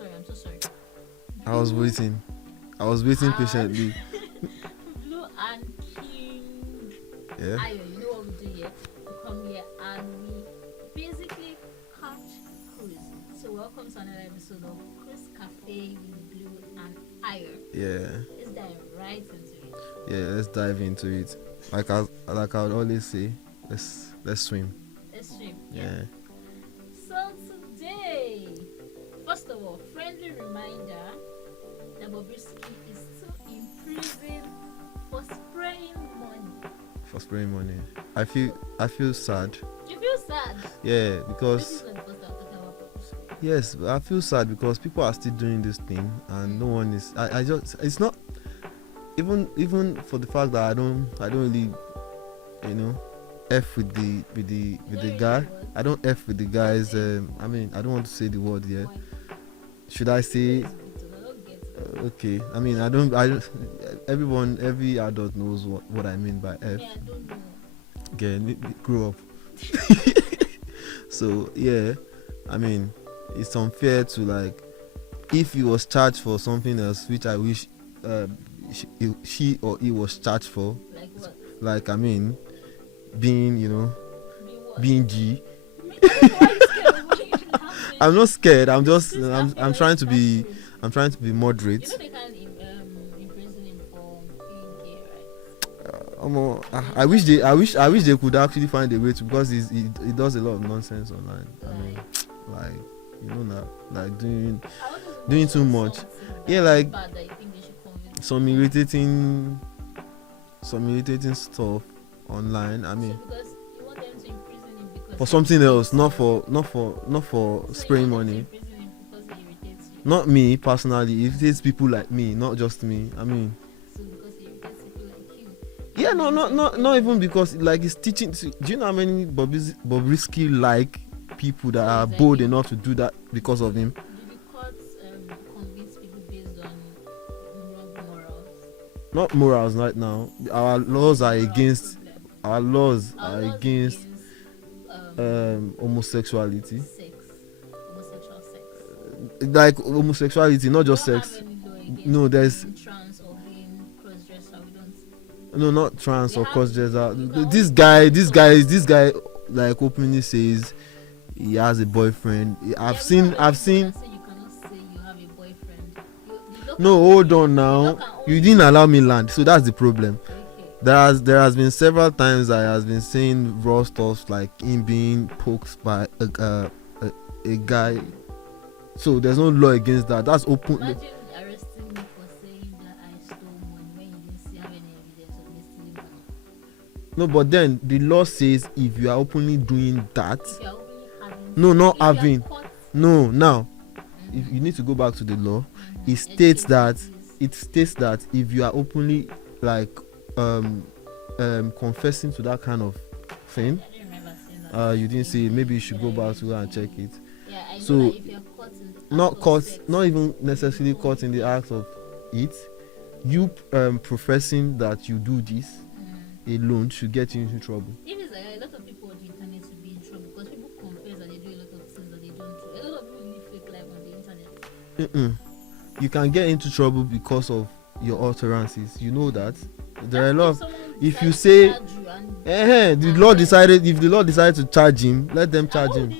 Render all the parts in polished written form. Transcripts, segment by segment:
so sorry. I was waiting. Patiently. Blue and King Yeah. Ayo, you know what we do here? We come here and we basically catch cruise. So welcome to another episode of Cruise Cafe with Blue and Ayo. Yeah. Let's dive right into it. Yeah. Let's dive into it. Like I would always say, let's swim. Let's swim. Yeah. So today, first of all, friendly reminder that Bobrisky is still in prison for spraying money. For spraying money. I feel sad. You feel sad? Yeah, This because is not the first time I'm talking about Bobrisky. yes, I feel sad because people are still doing this thing and no one is. I just it's not even for the fact that I don't really f with the guy. I don't f with the guys. I mean, I don't want to say the word here. Should I say? Okay. I mean, every adult knows what I mean by f. Yeah, I don't know. Again, grow up. So yeah, I mean, it's unfair to like, if he was charged for something else, which I wish she or he was charged for. Like what? Like, I mean, being Be what? being G. Why are you scared of what you're laughing? I'm not scared. I'm just This I'm laughing trying to be cruise. I'm trying to be moderate. You know they can imprison him for being gay, right? I wish they could actually find a way to, because he does a lot of nonsense online. I mean, like, now, like doing I want to Doing know too much. something Yeah, that's like bad that you think they should convince some irritating stuff online. I mean, so because you want them to imprison him because for he something else, irritates not you. for So spraying you want them money. to imprison him because he irritates you. Not me personally. It is people like me, not just me. I mean, So because he irritates people like you. yeah, no, not even because like it's teaching. Do you know how many Bobrisky like people that are bold enough to do that because of him? Did the courts convince people based on wrong morals? Not morals right now. Our laws are against. Our laws Our are laws against homosexuality. sex, homosexual sex. Like homosexuality, not just We don't sex. have any law against No, there's being trans or being cross-dresser. We don't. no, not trans They or have- cross-dresser. you can This only- guy, like openly says he has a boyfriend. I've seen. You cannot say you have a boyfriend. The law No, can hold only- on the now. law can You only- didn't allow me land, so that's the problem. Okay. There has been several times I has been saying raw stuff like him being poked by a guy. So there's no law against that. That's open. Imagine arresting me for saying that I stole money when you didn't see have any evidence of me stealing money. No, but then the law says if you are openly doing that, If you are only having, no, not if you are having. caught, No, now if you need to go back to the law, it states that if you are openly like confessing to that kind of thing, I didn't remember saying that. you didn't see it. Maybe you should go back to and check it. Yeah, I know So, that if you are caught in the act Not of caught, sex, not even necessarily caught in the act of it. You professing that you do this alone should get you into trouble. If it's like a lot of people on the internet to be in trouble because people confess that they do a lot of things that they don't do. A lot of people live fake life on the internet. You can get into trouble because of your utterances. You know that there are a lot of, if you say the law decided, if the law decided to charge him, let them charge him.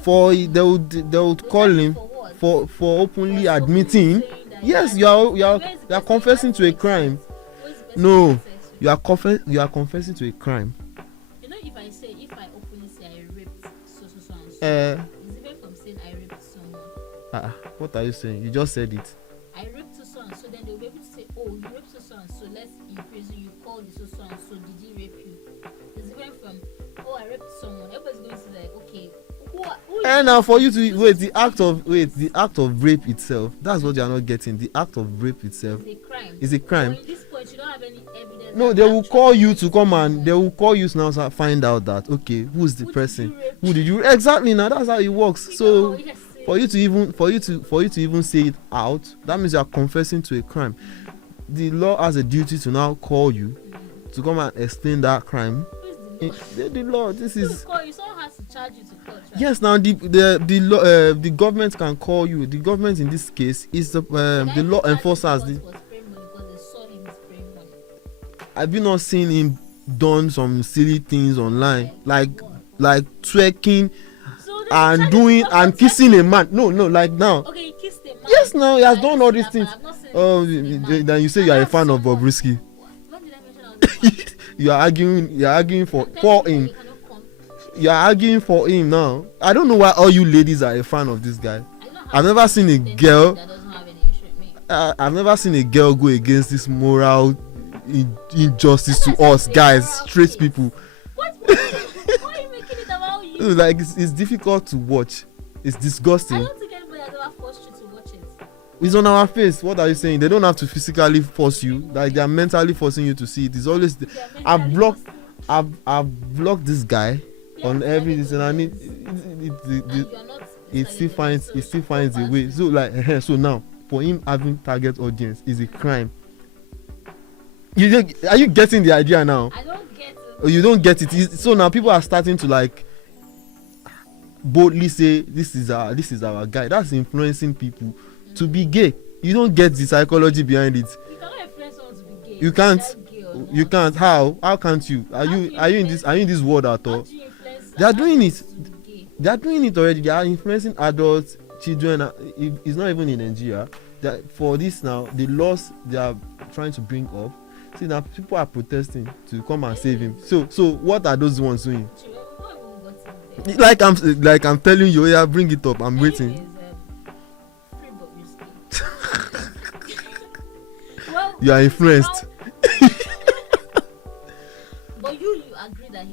For they would call him for openly admitting. Yes, you are confessing to a crime. No, you are confessing to a crime. You know, if I openly say I raped so and so, it's different from saying I raped someone. What are you saying? You just said it. I raped so and so, then they'll be able to say, oh, you raped so and so, let's imprison you, call the so and so, did he rape you? It's different from, oh, I raped someone. Everybody's going to say like, okay, who is And now for you to wait, the act of rape itself, that's what you are not getting. The act of rape itself a crime? is a crime. But in this point, you don't have any evidence. No, that they will actually call you to raped come and someone. they will call you to now find out that okay, who's the Who did person? you rape? Who did you exactly? Now that's how it works. You So know, yes, for you to even say it out, that means you are confessing to a crime. The law has a duty to now call you to come and explain that crime. who is the law? The law. This Who is call you? Someone has to charge you to court, right? Yes, now the government can call you. The government in this case is the law enforcers. Have you not seen him done some silly things online, like twerking and doing and kissing a man? No, like now. Okay, he kissed a man. Yes, now he has done all these things. Oh, then you say you are a fan of Bobrisky. When did I mention I was a fan? You are arguing for him. You are arguing for him now. I don't know why all you ladies are a fan of this guy. I've never seen a girl. That doesn't have any issue with me. I've never seen a girl go against this moral injustice to us guys, straight people. Why are you making it about you? Like it's difficult to watch. It's disgusting. I don't think anybody has ever forced you to watch it. It's on our face. What are you saying? They don't have to physically force you. Like they are mentally forcing you to see it. It's always. I've blocked this guy on everything. I mean, it still finds a way. So like, so now for him having target audience is a crime. Are you getting the idea now? I don't get it. Oh, you don't get it. So now people are starting to like boldly say this is our guy. That's influencing people to be gay. You don't get the psychology behind it. You cannot influence someone to be gay. You can't. You can't. How can't you? Are you in this world at all? They are doing it. They are doing it already. They are influencing adults, children. It's not even in Nigeria. For this now, the laws they are trying to bring up. See now, people are protesting to come and save him. So what are those ones doing? Like I'm telling you, yeah, bring it up. I'm waiting. Well, you are influenced. But you agree that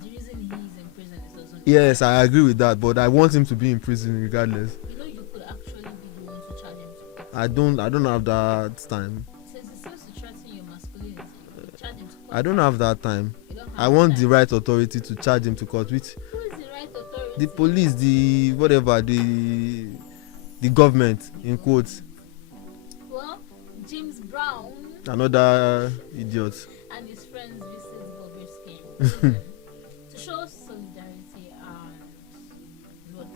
the reason he is in prison is also. Yes, I agree with that, but I want him to be in prison regardless. You know, you could actually be the one to charge him. I don't have that time. Since it seems to threaten your masculinity, you could charge him to court. I don't have that time. I want the right authority to charge him to court. Which who is the right authority? the police, the whatever, the government in quotes. Well, James Brown, another idiot, and his friends visit Bobrisky to show solidarity and what?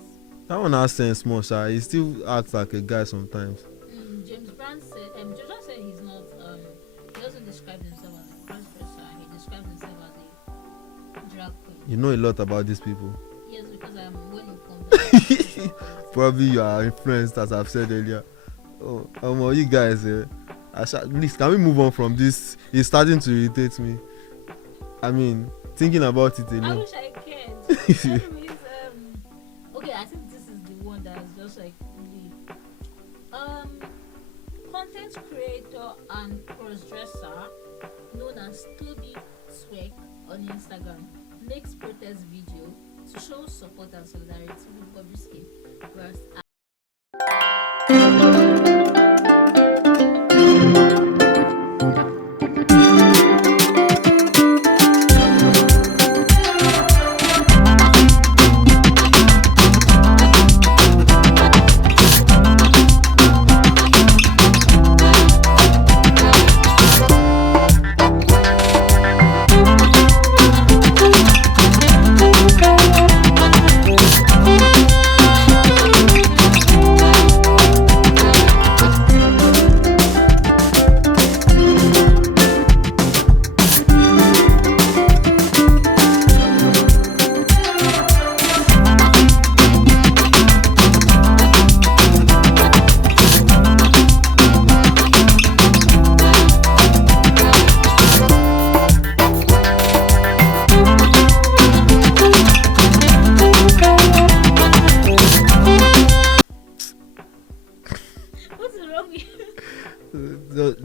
That one has sense more, sir. He still acts like a guy sometimes. James Brown said, James Brown said he's not, he doesn't describe himself as a cross-dresser. He describes himself as a drag queen. You know a lot about these people. Yes, because I'm well informed. Probably you are influenced, as I've said earlier. You guys, please, can we move on from this? It's starting to irritate me. I mean, thinking about it alone. I wish I could. Anyways, okay, I think this is the one that is just like really. Content creator and cross-dresser known as Toby Swag on Instagram makes protest video to show support and solidarity with Bobrisky. Whereas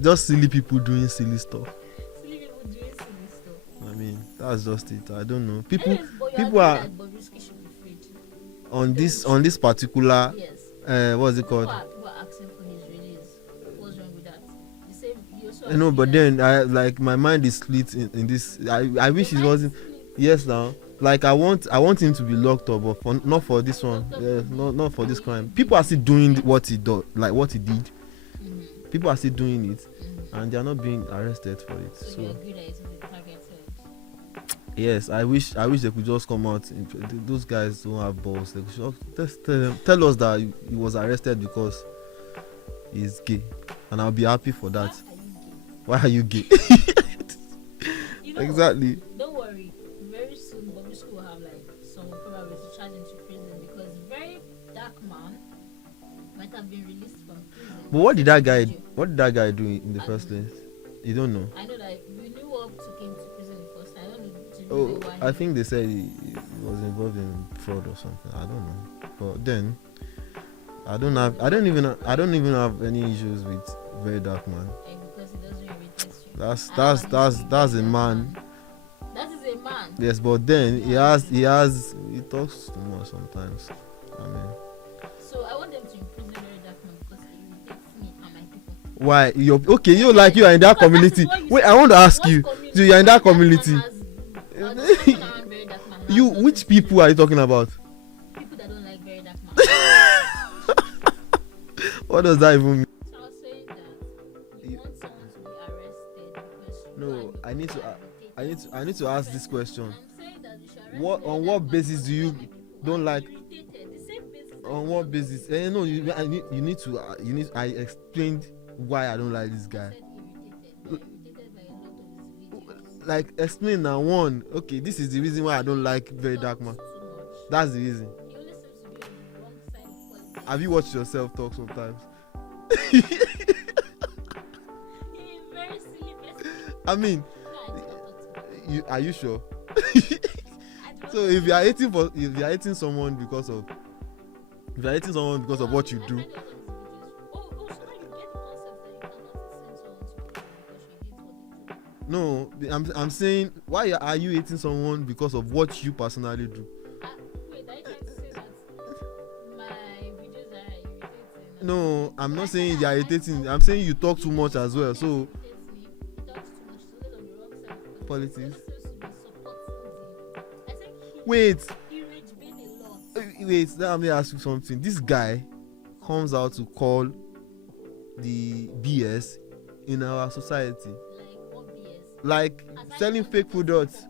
just silly people doing silly stuff. Silly people doing silly stuff. I mean, that's just it. I don't know. People are that Bobrisky should be freed. On this particular. Yes. What's it called? People are asking for his release. What's wrong with that? The same. You also. I know, but then my mind is split in this. I wish it wasn't. Yes, now. Like I want him to be locked up, but not for this one. Yeah, not for this crime. People are still doing what he did, like what he did. Mm-hmm. People are still doing it, and they are not being arrested for it. So you agree that it's been targeted? Yes, I wish they could just come out. Those guys don't have balls. They should just tell us that he was arrested because he's gay, and I'll be happy for that. Why are you gay? Exactly. Don't worry. Very soon, Bobrisky will have like someone probably to charge him to prison because very dark man might have been released from prison. But what did that guy do in the first place? You don't know. I know that we knew what took him to prison the first time. I don't know. I think they said he was involved in fraud or something. I don't know. But then I don't even have any issues with very dark man. Because he doesn't irritate you. That's a man. That is a man. Yes, but then he talks too much sometimes. I mean, so I want them to imprison very dark man because it irritates me and my people. Why? You are in that community. Wait, I want to ask you. So you are in that community. Which people are you talking about? People that don't like very dark man. What does that even mean? So I was saying that you want someone to be arrested because no, I need to ask this question. I'm saying that you should arrest On what basis do you don't like? The same basis. On what basis? No, you need to. I explained why I don't like this guy. Irritated by a lot of his videos. Like, explain now. One, okay, this is the reason why I don't like very dark man. That's the reason. He only seems to be on the wrong side of politics. Have you watched yourself talk sometimes? He is very silly person. I mean, are you sure? So if you are hating someone because of what you do. No, I'm saying, why are you hating someone because of what you personally do? Wait, are you trying to say that my videos are irritating? No, I'm not saying you are irritating. I'm saying you talk too much as well. So politics. Wait, let me ask you something. This guy comes out to call the BS in our society. Like selling fake products.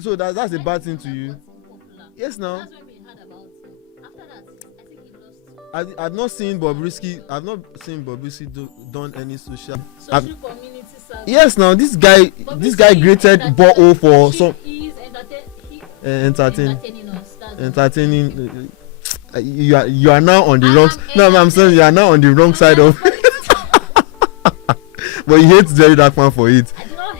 So that's a bad thing to you. Yes, now. That's when we heard about him. After that, I think he lost. I've not seen Bobrisky done any social Community service. Yes, now this guy created borehole for some. He is Entertaining us. Entertaining. You are now on the wrong. No, I'm saying you are now on the wrong side of. But you hate very dark man for it.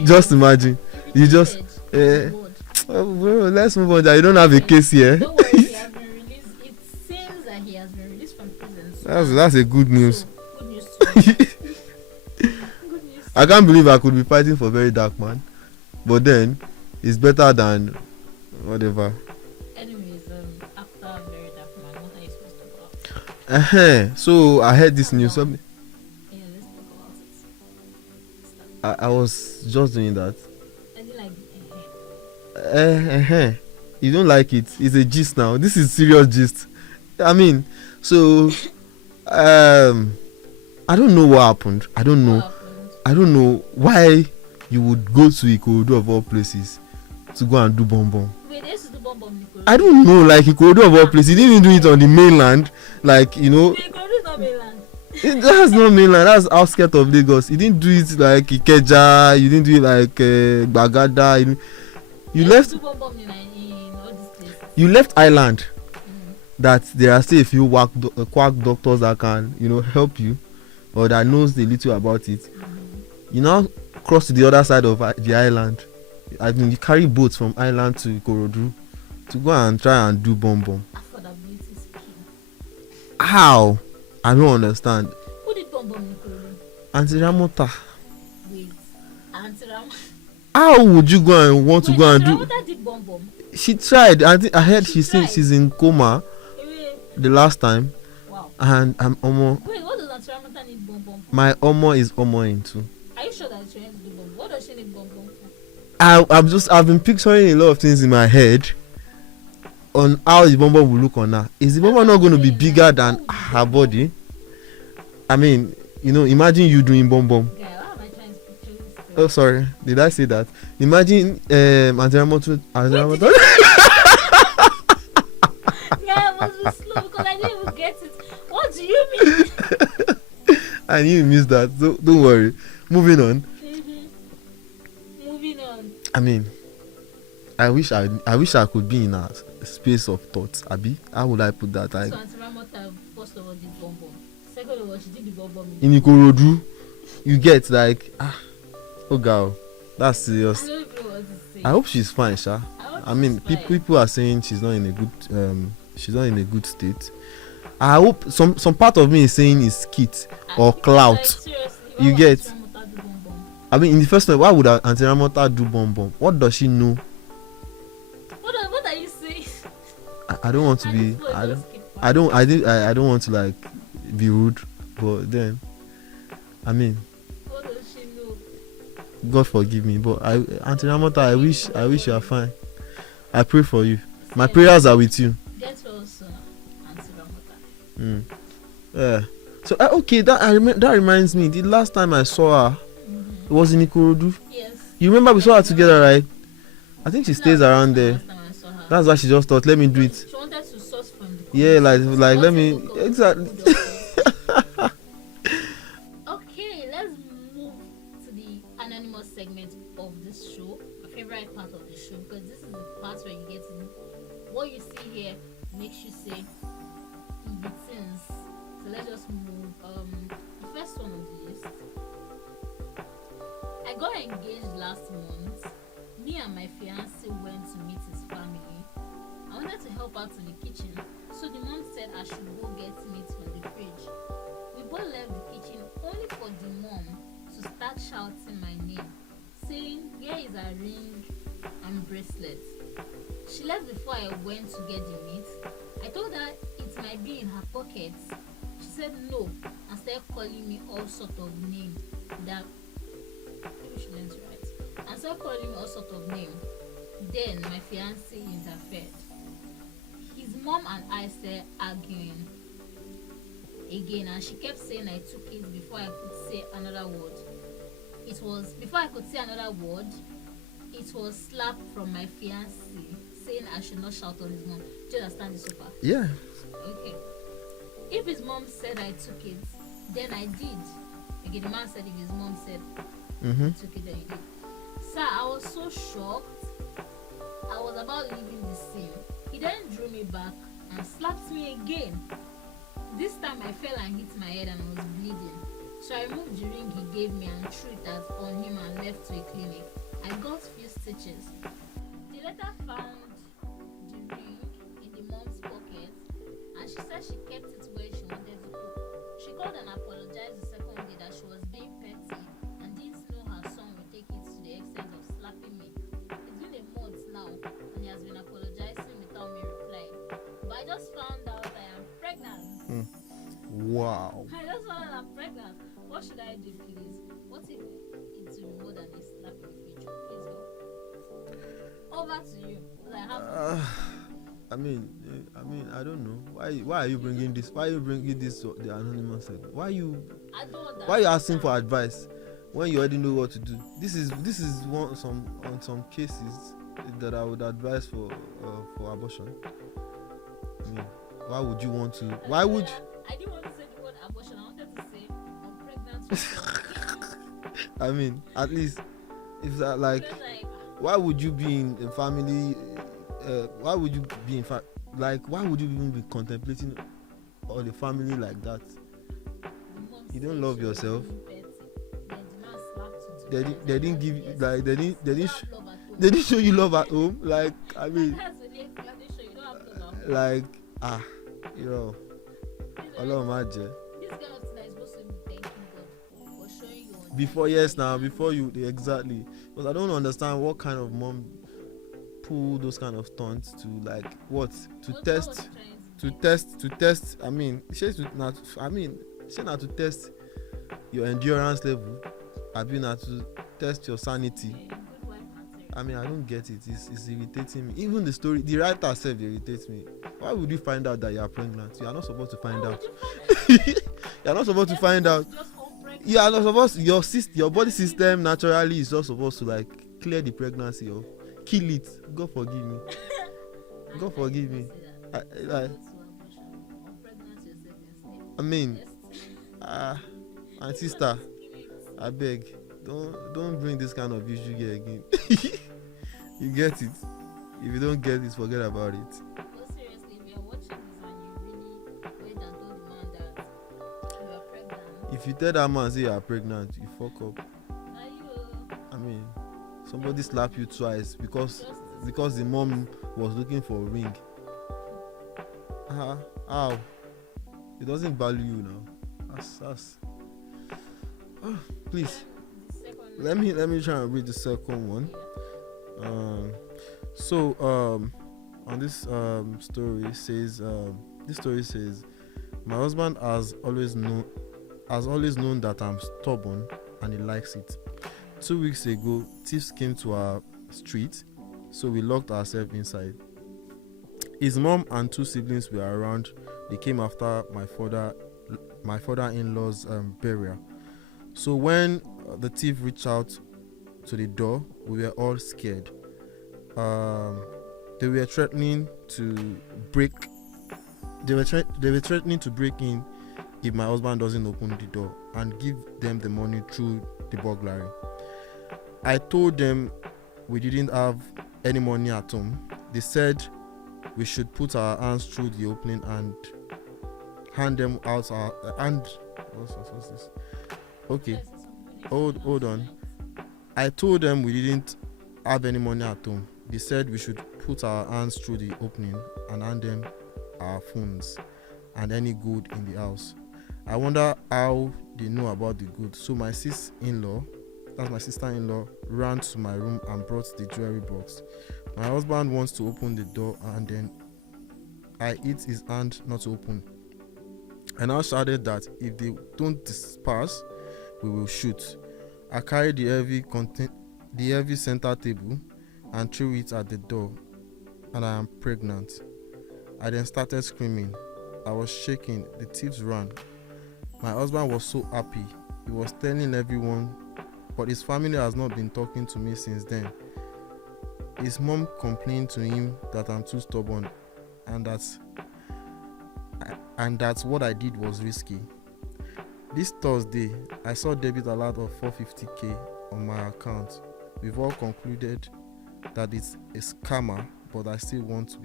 Just imagine. You just. Bro, let's move on. You don't have a case here. Don't worry, he has been released. It seems that he has been released from prison. That's a good news. So, good news to you. Good news. I can't believe I could be fighting for very dark man, but then it's better than whatever. Anyways, after very dark man, what are you supposed to talk about? So I heard this news. Yeah, let's talk about it. I was just doing that. I didn't like You don't like it. It's a gist now. This is serious gist. I mean, so I don't know what happened. I don't know why you would go to Ikorodu of all places to go and do bomb. Wait, they used to do bomb in Ikorodu? I don't know, like Ikorodu of all places. He didn't even do it on the mainland, like, you know. Ikorodu is not mainland. That's not mainland. That's outskirts of Lagos. You didn't do it like Ikeja. You didn't do it like Gbagada. You left. Do bomb in all these places. You left island. That there are still a few quack doctors that can, help you, or that knows a little about it. You now cross to the other side of the island. I mean, you carry boats from island to Ikorodu to go and try and do bomb. Affordability is key. How? I don't understand. Who did bomb in Ikorodu? Auntie Ramota. Wait, Auntie Ramota. How would you go and want to go and do? Ramota did bomb. She tried. I heard she's in coma. The last time. Wow. And I'm Omo. Wait, what does Auntie Ramota need bomb? My Omo is Omoing too. Are you sure that she wants to do bomb? What does she need bomb for? I've been picturing a lot of things in my head on how the bomb will look on her. Is the bomb not going to be bigger than her body? I mean, imagine you doing bomb. Guy, why am I trying to picture this Oh, sorry. Did I say that? Imagine Auntie Ramoto. Yeah, I must be slow because I didn't even get it. What do you mean? I knew you missed that. So don't worry. Moving on. Moving on. I mean, I wish I could be in a space of thoughts. Abi, how would I put that? So Auntie Ramota first of all did bomb bomb. Second of all, she did the bomb bomb. In Ikorodu, you get like oh girl, that's serious. I don't even know what to say. I hope she's fine, Sha. I mean, people are saying she's not in a good state. I hope some part of me is saying it's kit or clout. Like, seriously, You why get? would Auntie Ramota do bomb bomb? I mean, in the first place, why would Auntie Ramota do bomb bomb? What does she know? What are you saying? I don't want to be. I don't want to like be rude, but then, I mean, What does she know? God forgive me, but Auntie Ramota, I wish you are fine. I pray for you. My prayers are with you. Get well soon, Auntie Ramota. Yeah. So okay, that reminds me. The last time I saw her, it was in Ikorodu. Yes. You remember we saw her together, right? I think she stays around there. Last time I saw her. That's why she just thought, let me do it. She wanted to source from the Yeah, like let me exactly. Okay, let's move to the anonymous segment of this show. My favorite part of the show, because this is the part where you get to what you see here makes you say things. So let's just move. The first one on the list. I got engaged last month. Me and my fiance went to meet his family. I wanted to help out in the kitchen, so the mom said I should go get meat from the fridge. We both left the kitchen only for the mom to start shouting my name, saying, "Where is her ring and bracelet?" She left before I went to get the meat. I told her it might be in her pockets. She said no and started calling me all sort of names that maybe she learned to write. And started calling me all sort of names. Then my fiance interfered. His mom and I started arguing again, and she kept saying I took it before I could say another word. It was slap from my fiance saying I should not shout on his mom. Do you understand this so far? Yeah. Okay. If his mom said I took it, then I did. Okay, the man said if his mom said I took it, then he did. Sir, I was so shocked. I was about leaving the scene. He then drew me back and slapped me again. This time I fell and hit my head and I was bleeding. So I removed the ring he gave me and threw it on him and left to a clinic. I got few stitches. The letter found the ring in the mom's pocket, and she said she kept it where she wanted to cook. She called and apologized the second day that she was being petty and didn't know her son would take it to the extent of slapping me. It's been a month now and he has been apologizing without me replying. But I just found out I am pregnant. Wow. I just found out I'm pregnant. What should I do, please? What if it will be more than a slap in the future? Please help. Over to you. I mean, I don't know. Why are you bringing this? Why are you bringing this to the anonymous segment? Why are you asking for advice when you already know what to do? This is some cases that I would advise for abortion. I mean, why would you want to? Why would you? I didn't want to say the word abortion. I wanted to say I'm pregnant. I mean, at least if that why would you be in a family? Why would you be in why would you even be contemplating on a family like that? You don't love yourself. They didn't give you they didn't show you love at home. Like, I mean, like Ọlọ́run má jẹ́. This kind of thing is supposed to be thanking God for showing you. Before you exactly, because I don't understand what kind of mom pull those kind of stunts to test. I mean, she's not to test your endurance level. I mean, not to test your sanity. I mean, I don't get it. It's irritating me. Even the writer herself irritates me. Why would you find out that you are pregnant? You are not supposed to find out. You are not supposed to find out. You are not supposed. Your body system naturally is just supposed to like clear the pregnancy or kill it. God forgive me. God forgive me. I mean, and sister, I beg, don't bring this kind of issue here again. You get it. If you don't get it, forget about it. But seriously, if you're watching this and you really went and told the man that you are pregnant, If you tell that man say you are pregnant, you fuck up. are you? I mean, somebody slap you twice because the mom was looking for a ring. How? It doesn't value you now. That's please. Let me try and read the second one. On this story says my husband has always known that I'm stubborn and he likes it. 2 weeks ago, thieves came to our street, so we locked ourselves inside. His mom and 2 siblings were around. They came after my father-in-law's burial. So when the thief reached out to the door, we were all scared. They were threatening to break. They were threatening to break in if my husband doesn't open the door and give them the money through the burglary. I told them we didn't have any money at home. They said we should put our hands through the opening and hand them out our what's this? Okay, hold on. I told them we didn't have any money at home. They said we should put our hands through the opening and hand them our phones and any good in the house. I wonder how they know about the good. So my sister-in-law, ran to my room and brought the jewelry box. My husband wants to open the door and then I hit his hand not to open. I now shouted that if they don't disperse, we will shoot. I carried the heavy center table and threw it at the door, and I am pregnant. I then started screaming. I was shaking. The thieves ran. My husband was so happy. He was telling everyone, but his family has not been talking to me since then. His mom complained to him that I'm too stubborn and that what I did was risky. This Thursday, I saw debit alert of 450k on my account. We've all concluded that it's a scammer, but I still went to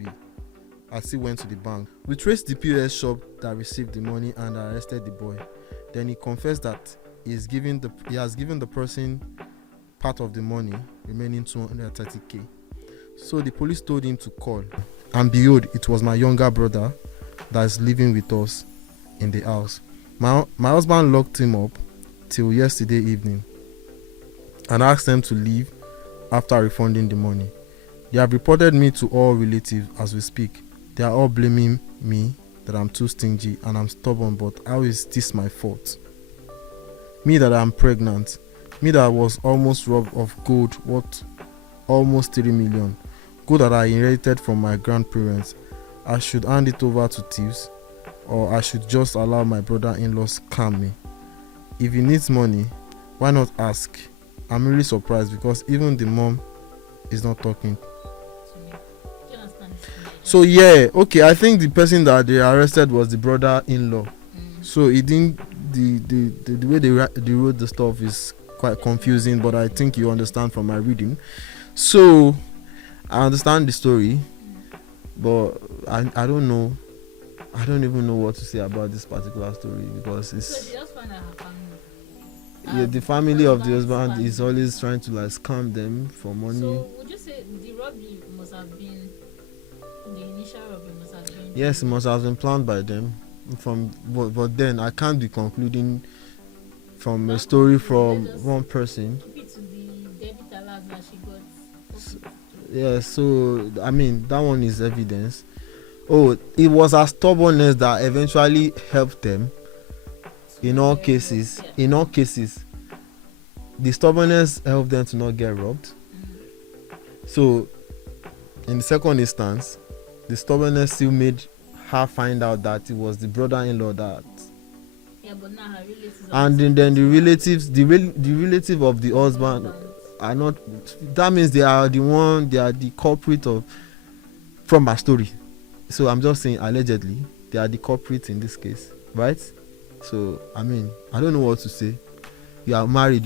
the bank. We traced the POS shop that received the money and arrested the boy. Then he confessed that he has given the person part of the money, remaining 230k. So the police told him to call, and behold, it was my younger brother that is living with us in the house. My husband locked him up till yesterday evening and asked them to leave after refunding the money. They have reported me to all relatives as we speak. They are all blaming me that I'm too stingy and I'm stubborn, but how is this my fault? Me that I'm pregnant, me that was almost robbed of gold worth almost 3 million, gold that I inherited from my grandparents. I should hand it over to thieves, or I should just allow my brother-in-law scam me. If he needs money, why not ask? I'm really surprised because even the mom is not talking. So yeah, okay, I think the person that they arrested was the brother-in-law. So it didn't the way they wrote the stuff is quite confusing, but I think you understand from my reading. So I understand the story, but I don't know. I don't even know what to say about this particular story because it's. So just find out her family. Yeah, the family of the husband is always trying to like scam them for money. So would you say the robbery must have been the initial robbery must have been? Yes, it must have been planned by them. But then I can't be concluding from a story from one person. Keep it to the debit alert that she got. Yeah, so I mean that one is evidence. Oh, it was her stubbornness that eventually helped them. In all cases, the stubbornness helped them to not get robbed. So, in the second instance, the stubbornness still made her find out that it was the brother-in-law that Yeah, but now her relatives and then the relatives, the relative of the husband are not. That means they are the culprit of from my story. So I'm just saying allegedly they are the culprit in this case, right? So I mean, I don't know what to say. You are married.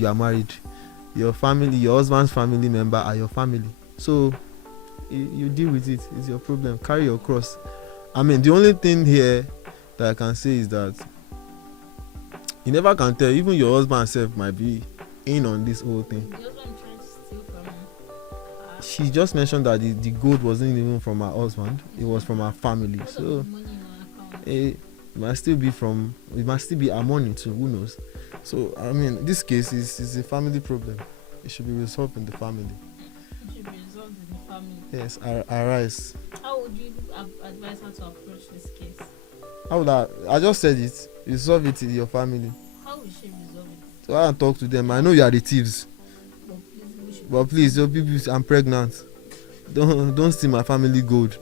Your family, your husband's family member are your family. So you deal with it. It's your problem. Carry your cross. I mean, the only thing here that I can say is that you never can tell. Even your husband self might be in on this whole thing. The husband trying to steal from her. She just mentioned that the gold wasn't even from her husband. It was from her family. Most So of the money in her account. it must still be her money too. Who knows? So I mean, this case is a family problem. It should be resolved in the family. It should be resolved in the family. Yes, arise. How would you advise her to approach this case? How would I just said it. Resolve it in your family. How will she resolve it? So I can talk to them. I know you are the thieves. But please, But please, people, I'm pregnant. Don't steal my family gold.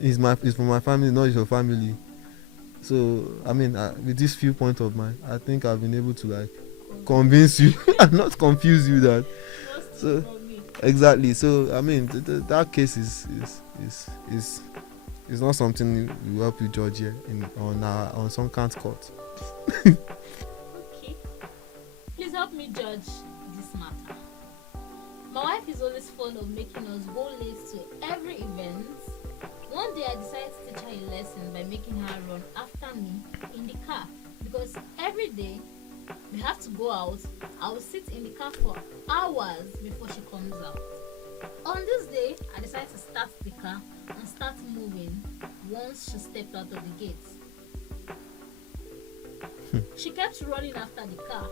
It's for my family, not your family. So I mean, with this viewpoint of mine, I think I've been able to like convince you and not confuse you that. So exactly. So I mean, that case is not something we help you judge here on some can't court. Okay. Please help me judge this matter. My wife is always fond of making us go late to every event. One day I decided to teach her a lesson by making her run after me in the car because every day we have to go out. I will sit in the car for hours before she comes out. On this day, I decided to start the car and start moving once she stepped out of the gate. She kept running after the car,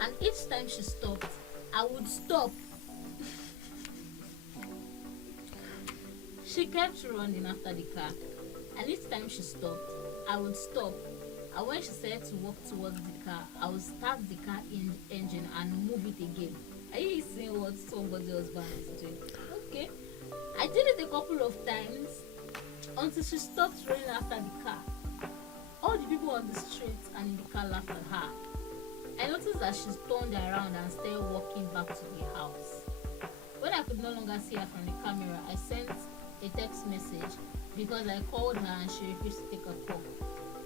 and each time she stopped, I would stop. She kept running after the car, and each time she stopped, I would stop. And when she said to walk towards the car, I would start the car engine and move it again. Are you seeing what somebody husband is doing? Okay. I did it a couple of times until she stopped running after the car. All the people on the street and in the car laughed at her. I noticed that she turned around and started walking back to the house. When I could no longer see her from the camera, I sent a text message because I called her and she refused to take a call.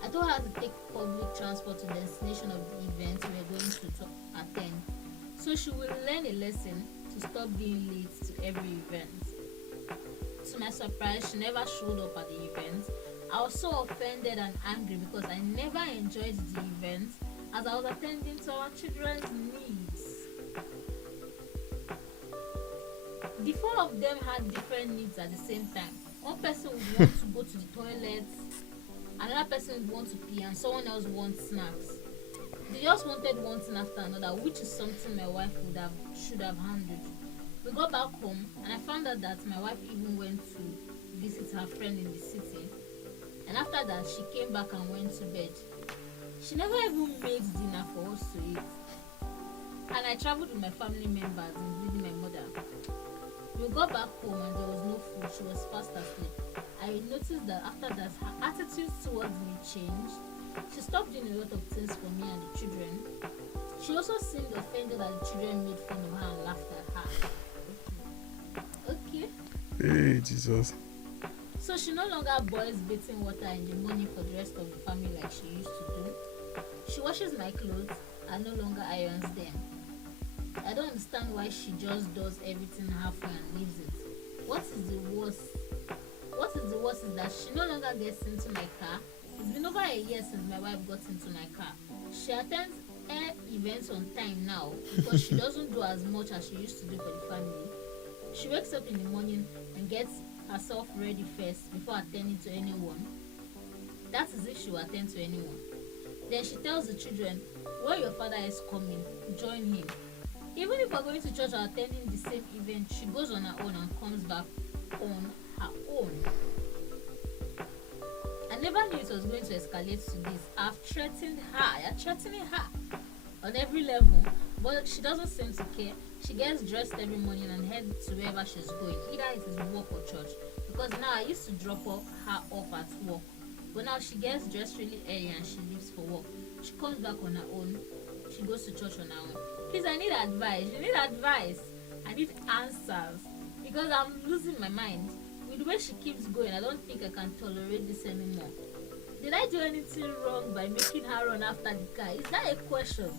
I told her to take public transport to the destination of the event we were going to attend, so she will learn a lesson to stop being late to every event. To my surprise, she never showed up at the event. I was so offended and angry because I never enjoyed the event as I was attending to our children's needs. The four of them had different needs at the same time. One person would want to go to the toilet, another person would want to pee, and someone else wants snacks. They just wanted one thing after another, which is something my wife should have handled. We got back home and I found out that my wife even went to visit her friend in the city. And after that, she came back and went to bed. She never even made dinner for us to eat. And I traveled with my family members, including my mother. We got back home and there was no food. She was fast asleep. I noticed that after that, her attitude towards me changed. She stopped doing a lot of things for me and the children. She also seemed offended that the children made fun of her and laughed at her. Okay. Hey, Jesus. So she no longer boils bathing water in the morning for the rest of the family like she used to do. She washes my clothes and no longer irons them. I don't understand why she just does everything halfway and leaves it. What is the worst is that she no longer gets into my car. It's been over a year since my wife got into my car. She attends air events on time now because she doesn't do as much as she used to do for the family. She wakes up in the morning and gets herself ready first before attending to anyone. That is if she will attend to anyone. Then she tells the children, when your father is coming, join him. Even if we're going to church or attending the same event, she goes on her own and comes back on her own. I never knew it was going to escalate to this. I've threatened her. You're threatening her on every level, but she doesn't seem to care. She gets dressed every morning and heads to wherever she's going, either it is work or church. Because now I used to drop her off at work, but now she gets dressed really early and she leaves for work. She comes back on her own. She goes to church on her own. Please, I need advice. You need advice. I need answers because I'm losing my mind. With the way she keeps going, I don't think I can tolerate this anymore. Did I do anything wrong by making her run after the car? Is that a question?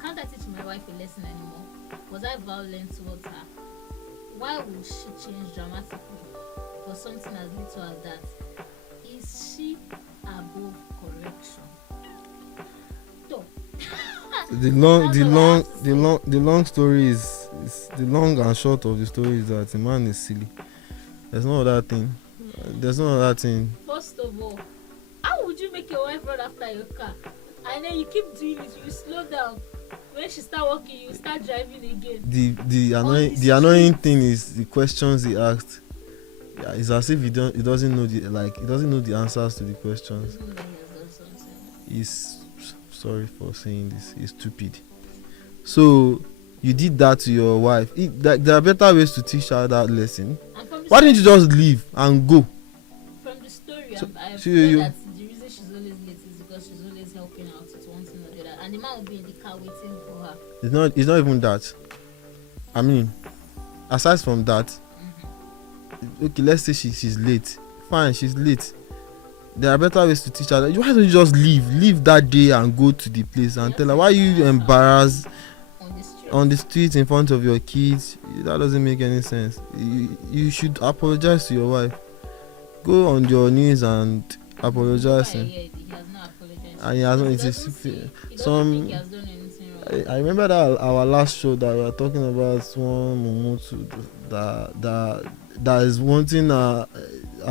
Can't I teach my wife a lesson anymore? Was I violent towards her? Why would she change dramatically for something as little as that? Is she above correction? So, the long story is the long and short of the story is that the man is silly. There's no other thing. First of all, how would you make your wife run after your car? And then you keep doing it, you slow down. When she start walking, you start driving again. The annoying thing is the questions he asked. Yeah, it's as if he doesn't know the answers to the questions. He's sorry for saying this. He's stupid. So you did that to your wife. There are better ways to teach her that lesson. Why didn't you just leave and go? From the story, So- I've so heard you- that the reason she's always late is because she's always helping out with one thing or the other, and the man will be in the car waiting for her. It's not even that. I mean, aside from that, okay, let's say she's late. Fine, she's late. There are better ways to teach her. Why don't you just leave that day and go to the place and tell her? Why you embarrassed on the street in front of your kids? That doesn't make any sense. You should apologize to your wife. Go on your knees and apologize. He has not apologized. And he has not. He It doesn't is see- he doesn't some. think he has done anything wrong. I remember that our last show that we were talking about one Momotu that is wanting a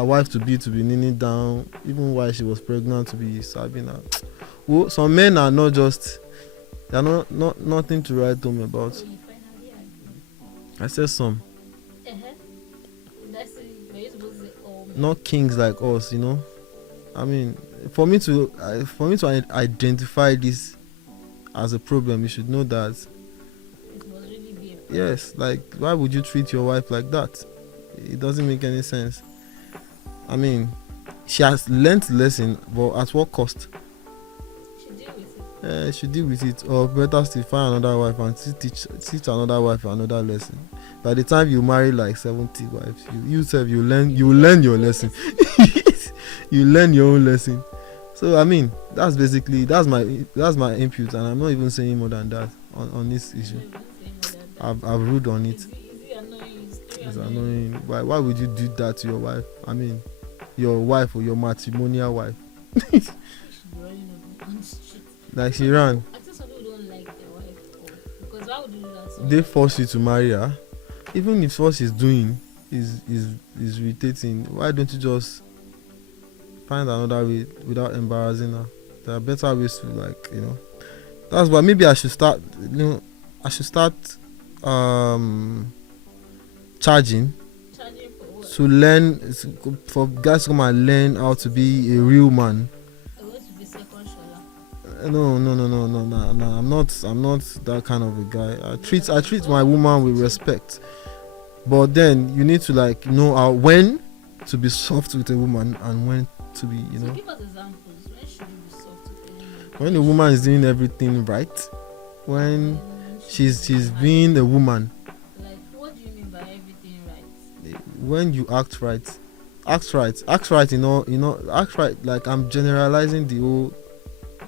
wife to be kneeling down even while she was pregnant, to be serving her. Well, some men are not just, they are not nothing to write home about. So you finally agree. I said some, That's it. Were you supposed to say, oh, not kings like us, you know. I mean, for me to identify this as a problem, you should know that. it must really be a problem. Yes, like, why would you treat your wife like that? It doesn't make any sense. I mean, she has learnt the lesson, but at what cost? She deal with it. She deal with it, or better still find another wife and teach another wife another lesson. By the time you marry like 70 wives, you learn your lesson. You learn your own lesson. So I mean, that's my input, and I'm not even saying more than that on this issue. I've ruled on it. Is it annoying? It's annoying. Why would you do that to your wife? I mean, your wife or your matrimonial wife. She should be running on the street. Like she ran. I think some people don't like their wife, because why would you do that? to They her? force you to marry her. Even if what she's doing is irritating, why don't you just find another way without embarrassing her? There are better ways to, like, you know. That's why maybe I should start. I should start charging Charging for what? to learn, for guys to come and learn how to be a real man. I want to be second shoulder. No. I'm not that kind of a guy. I treat my woman with respect. But then you need to, like, know how, when to be soft with a woman and when to be, you So know. give us examples. When should you be soft with a woman? When the woman is doing everything right, when she's being a woman, Like, what do you mean by everything right? when you act right, act right, act right. Like, I'm generalizing the whole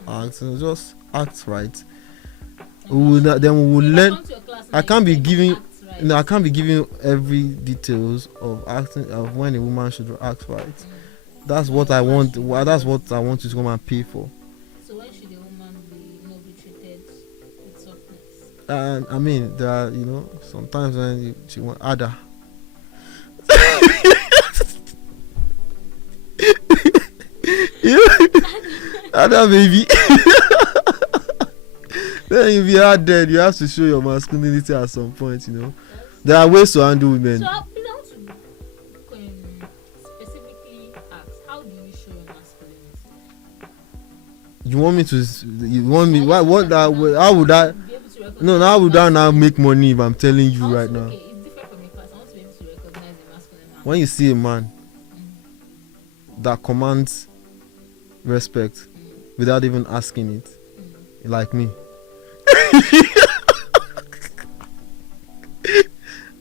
act, so just act right. We will learn. I can't be giving you every details of acting, of when a woman should act right. That's what I want. That's what I want you to come and pay for. So when should a woman be treated with softness? And I mean, there are, sometimes when she want Ada. Ada baby. Then if you are dead, you have to show your masculinity at some point. There are ways to handle women. So I want to specifically ask, how do you show your masculinity? You want me to? You want me? Why? What? How would I? Be able to recognize No, how would I now masculinity. make money if I'm telling you Also, right now? Okay, it's different from a class. I want to be able to recognize a masculine man. When you see a man that commands respect, without even asking it, like me.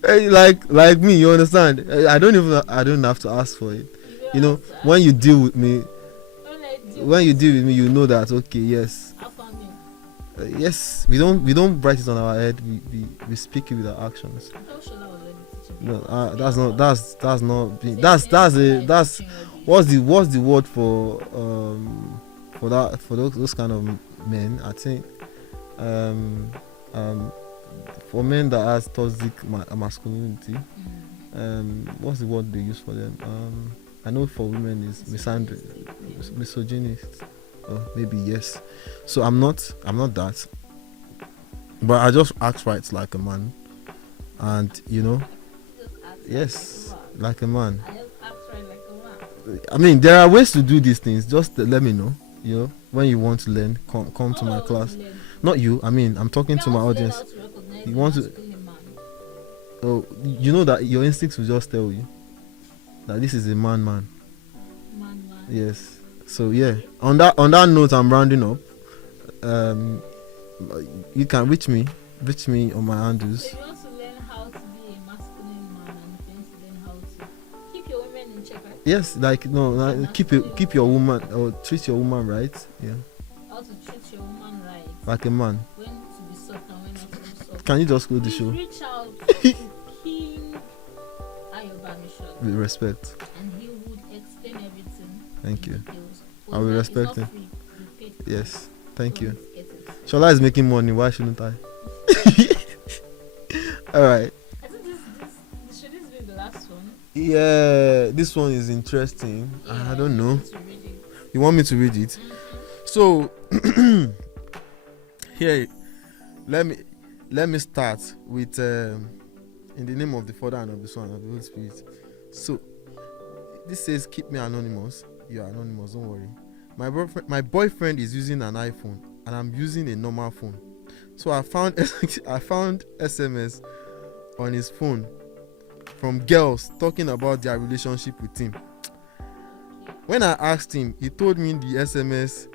Like me, you understand? I don't have to ask for it. You know, when you deal with me, you know that okay, yes, yes, we don't write it on our head. We speak it with our actions. No, that's not that's what's the word for that, for those kind of men? I think for men that has toxic masculinity, what's the word they use for them? I know for women is misogynist, or maybe yes. So I'm not that, but I just act right like a man, and you know, yes, like a man. I mean, there are ways to do these things. Just let me know. You know, when you want to learn, come to my class. Not you. I mean, I'm talking to my audience. You want to? Oh, you know that your instincts will just tell you that this is a man. Yes. So yeah. On that note, I'm rounding up. You can reach me on my handles. If you want to learn how to be a masculine man, and if you want to learn how to keep your women in check, right? Yes, like no, keep your woman, or treat your woman right. Yeah. How to treat your woman right. Like a man. When to be soft and when not to be soft. Can you just close the show? Reach out to King Ayoba Mission. With respect. And he would explain everything. Thank you. Details. I will respect him. Yes. Thank you. Shola is making money. Why shouldn't I? All right. I think should this be the last one? Yeah, this one is interesting. Yeah, I don't know. Read it. You want me to read it? So here, let me start with in the name of the Father and of the Son and of the Holy Spirit. So this says, keep me anonymous. You are anonymous, don't worry. My boyfriend is using an iPhone and I'm using a normal phone. So I found SMS on his phone from girls talking about their relationship with him. When I asked him, he told me the SMS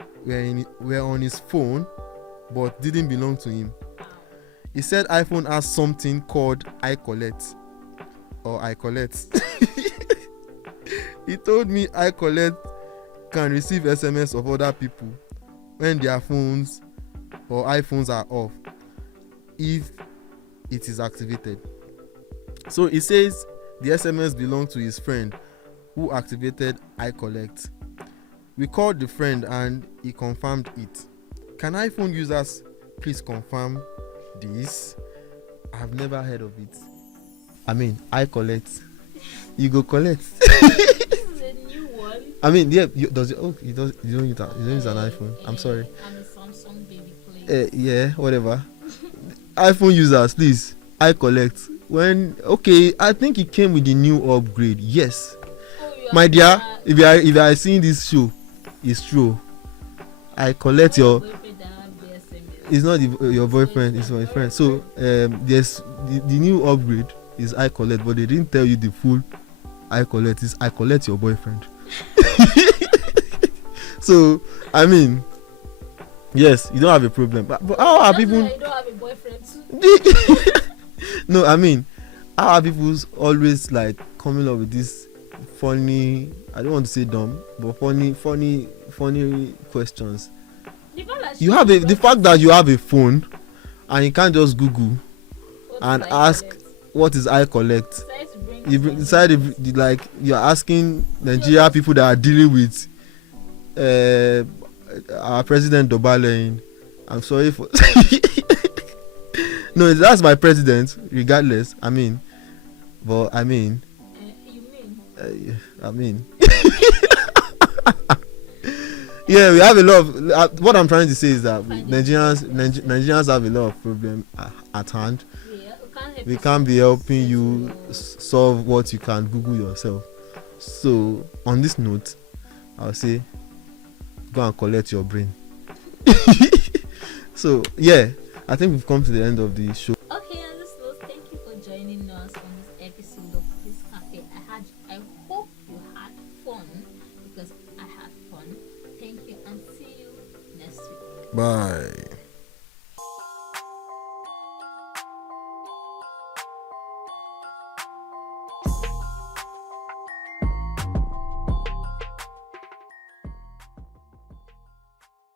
were on his phone but didn't belong to him. He said iPhone has something called iCollect or iCollect. He told me iCollect can receive SMS of other people when their phones or iPhones are off if it is activated. So he says the SMS belonged to his friend who activated iCollect. We called the friend and he confirmed it. Can iPhone users please confirm this? I've never heard of it. I mean, iCollect. You go collect. I mean, yeah, you don't use an iPhone. I'm sorry. I'm a Samsung baby, please. Yeah, whatever. iPhone users, please. iCollect. Okay, I think it came with the new upgrade. Yes, my dear. If you are seeing this show, it's true. iCollect your. It's not your boyfriend. It's my friend. So there's the new upgrade is iCollect, but they didn't tell you the full iCollect. Is iCollect your boyfriend? So I mean, yes, you don't have a problem, but how are people? You don't have a boyfriend too. No, I mean, how are people always like coming up with this funny? I don't want to say dumb, but funny questions. The fact that you have a phone and you can't just Google and ask what is iCollect. You decided like you're asking Nigeria people that are dealing with our president Dobale. I'm sorry for no, that's my president regardless. I mean, but I mean yeah, we have a lot of what I'm trying to say is that Nigerians have a lot of problems at hand. We can't be helping you solve what you can Google yourself. So on this note, I'll say go and collect your brain. So yeah, I think we've come to the end of the show. Okay, on this note, thank you for joining us on this episode of This Cafe. I hope you had fun, because I had fun. Thank you, and see you Bye.